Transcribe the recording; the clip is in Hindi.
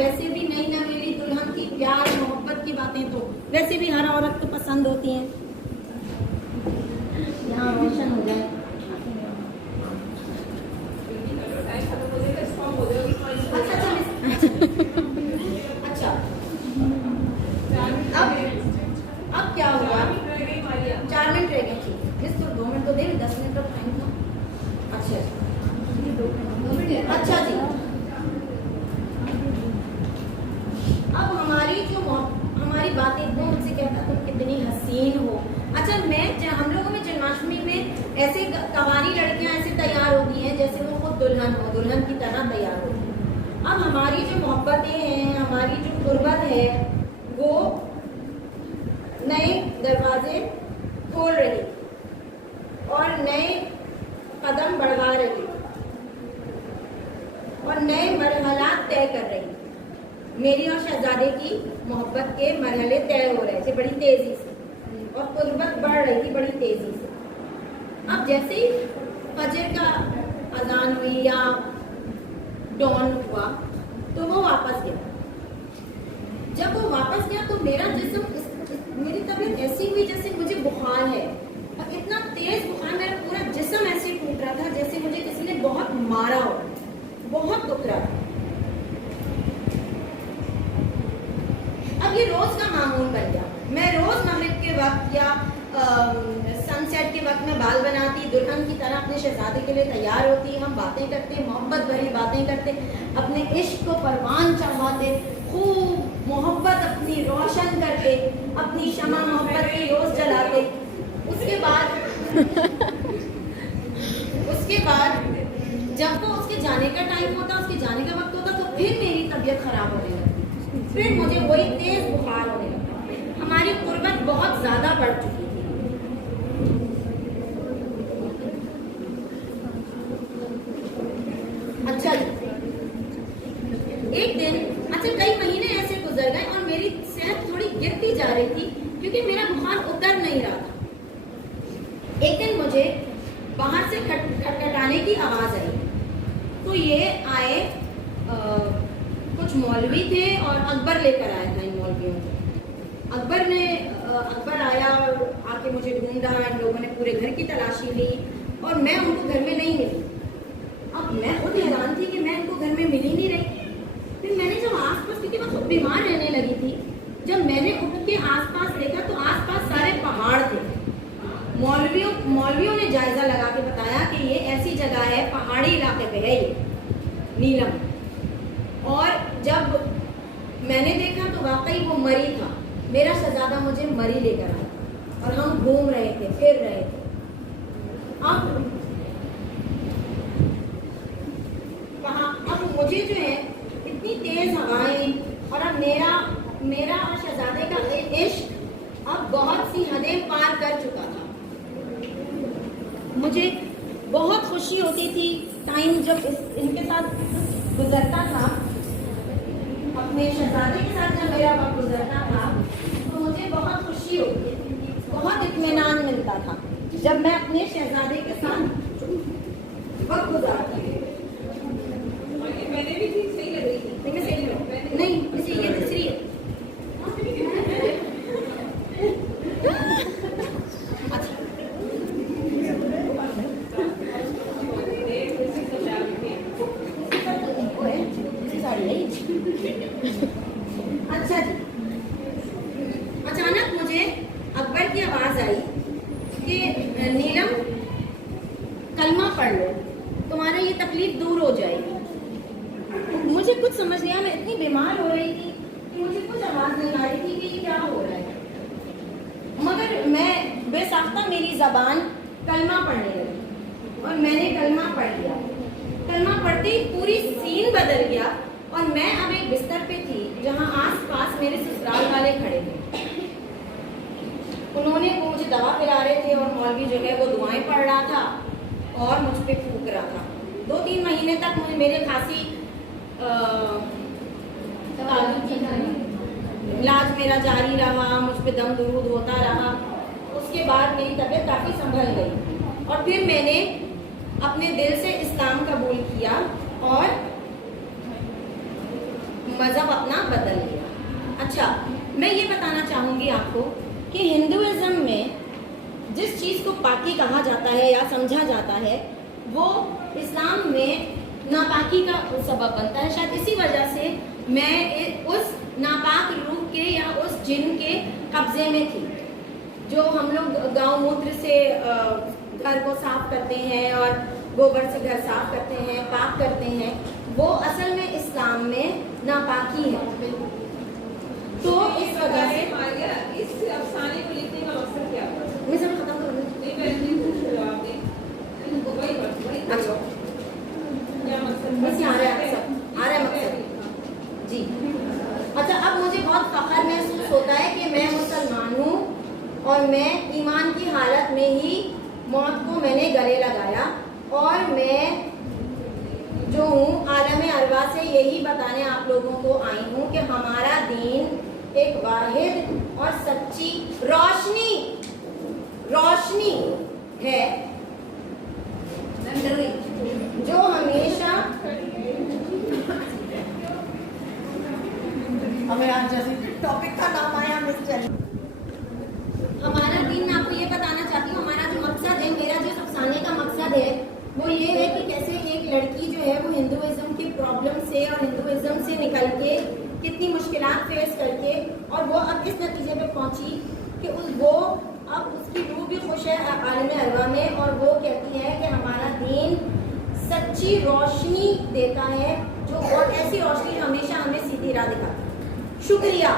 वैसे भी नई नवेली दुल्हन की प्यार मोहब्बत की बातें तो वैसे भी हर औरत को पसंद होती हैं। यहाँ रोशन हो जाए। अच्छा अब क्या हुआ? 4 मिनट रह गए। ठीक तो 2 मिनट तो दे, 10 मिनट का टाइम था। अच्छा जी, अब हमारी बातें वो मुझसे कहता तुम कितनी हसीन हो। अच्छा हम लोगों में जन्माष्टमी में ऐसे कवारी लड़कियां ऐसे तैयार होती हैं जैसे वो खुद दुल्हन हो, दुल्हन की तरह तैयार होती हैं। अब हमारी जो मोहब्बतें हैं, हमारी जो गुर्बत है, वो नए दरवाजे खोल रही और नए कदम बढ़ा रही और नए मरहलात तय कर रही। मेरी और शहजादे की मोहब्बत के मरहले तय हो रहे थे बड़ी तेजी से और कुर्बत बढ़ रही थी बड़ी तेजी से। अब जैसे ही फजर का अजान हुई या डॉन हुआ तो वो वापस गया। जब वो वापस गया तो मेरा जिस्म, मेरी तबीयत ऐसी हुई जैसे मुझे बुखार है और इतना तेज बुखार, मेरा पूरा जिस्म ऐसे टूट रहा था जैसे मुझे किसी ने बहुत मारा हो, बहुत दुख रहा था। अब ये रोज का मामूल बन गया। मैं रोज मगरिब के वक्त या सनसेट के वक्त में बाल बनाती, दुल्हन की तरह अपने शहजादे के लिए तैयार होती, हम बातें करते, मोहब्बत भरी बातें करते, अपने इश्क को परवान चढ़ाते, खूब मोहब्बत अपनी रोशन करते, अपनी शमा मोहब्बत की रोज जलाते। उसके बाद जब वो उसके जाने का टाइम होता, उसके जाने का वक्त होता, तो फिर मेरी तबीयत खराब होने लगती, फिर मुझे वही तेज बुखार होने लगता। हमारी गुर्बत बहुत ज्यादा बढ़ चुकी थी। अच्छा एक दिन, अच्छा कई महीने ऐसे गुजर गए और मेरी सेहत थोड़ी गिरती जा रही थी क्योंकि मेरा बुखार उतर नहीं रहा था। एक दिन मुझे बाहर से खटखटाने की आवाज आई तो ये आए, कुछ मौलवी थे और अकबर लेकर आया था इन मौलवियों को। अकबर आया और आके मुझे ढूंढा। इन लोगों ने पूरे घर की तलाशी ली और मैं उनको घर में नहीं मिली। अब मैं खुद हैरान थी कि मैं उनको घर में मिल ही नहीं रही। फिर मैंने जब आसपास, क्योंकि मैं खुद बीमार रहने लगी थी, जब मैंने उठ के आसपास देखा तो आसपास सारे पहाड़ थे। मौलवियों ने जायजा लगा के बताया कि ये ऐसी जगह है, पहाड़ी इलाके पे है ये नीलम। और जब मैंने देखा तो वाकई वो मरी था। मेरा शहजादा मुझे मरी लेकर आया और हम घूम रहे थे, फिर रहे थे। अब मुझे जो है इतनी तेज हवाएं और अब मेरा और शहजादे का इश्क अब बहुत सी हदें पार कर चुका था। मुझे बहुत खुशी होती थी टाइम जब इनके साथ गुजरता था, अपने शहजादे के साथ जब मेरा वक्त गुजरता था तो मुझे बहुत खुशी होती थी, बहुत इत्मीनान मिलता था जब मैं अपने शहजादे के साथ वक्त गुजारती थी। मैंने भी ठीक सही लग रही थी। नहीं इसी ये दूसरी है। अच्छा जी, अचानक मुझे अकबर की आवाज आई कि नीलम कलमा पढ़ लो, तुम्हारा ये तकलीफ दूर हो जाएगी। मुझे कुछ समझ नहीं आया, मैं इतनी बीमार हो रही थी कि मुझे कुछ आवाज नहीं आ रही थी कि क्या हो रहा है। मगर मैं बेसाख्ता मेरी जबान कलमा पढ़ने लगी और मैंने कलमा पढ़ लिया। कलमा पढ़ते ही पूरी सीन बदल गया और मैं अब एक बिस्तर पे थी जहां आसपास मेरे ससुराल वाले खड़े थे। उन्होंने मुझे दवा पिला रहे थे और मौलवी जो है वो दुआएं पढ़ रहा था और मुझ पे फूंक रहा था। 2-3 महीने तक मुझे मेरे खांसी इलाज मेरा जारी रहा, मुझ पे दम दुरूद होता रहा। उसके बाद मेरी तबीयत काफ़ी संभल गई और फिर मैंने अपने दिल से इस्लाम कबूल किया और मजहब अपना बदल लिया। अच्छा, मैं ये बताना चाहूँगी आपको कि हिंदुइज्म में जिस चीज़ को पाकी कहा जाता है या समझा जाता है वो इस्लाम में नापाकी का सबब बनता है। शायद इसी वजह से मैं उस नापाक रूह के या उस जिन के कब्जे में थी। जो हम लोग गौमूत्र से घर को साफ करते हैं और गोबर से घर साफ करते हैं, पाक करते हैं, वो असल में इस्लाम में नापाकी है। तो इस वजह से इस अफसाने को लिखने का मकसद क्या था? मैं सब खत्म करूँगी। नहीं, पहले पूछ रहे हो आपने। अच्छा, क्या मकसद? बस आ रहा है मकसद जी। अच्छा, अब मुझे बहुत फख्र महसूस होता है कि मैं मुसलमान हूँ और मैं ईमान की हालत में ही मौत को मैंने गले लगाया और मैं जो हूँ आलम अरवा से यही बताने आप लोगों को आई हूँ कि हमारा दीन एक वाहिद और सच्ची रोशनी है जो हमेशा हमें आज जैसे टॉपिक का नाम आया मिस्टर। हमारा दीन, मैं आपको ये बताना चाहती हूँ, हमारा जो मकसद है, मेरा जो अफसाने का मकसद है वो ये है कि कैसे एक लड़की जो है वो हिंदुइज्म की प्रॉब्लम से और हिंदुइज्म से निकल के कितनी मुश्किलात फेस करके और वो अब इस नतीजे पे पहुंची कि वो अब उसकी रूह भी खुश है आलम अरवा में और वो कहती है कि हमारा दीन सच्ची रोशनी देता है जो, और ऐसी रोशनी जो हमेशा हमें सीधी राह दिखाती है। शुक्रिया।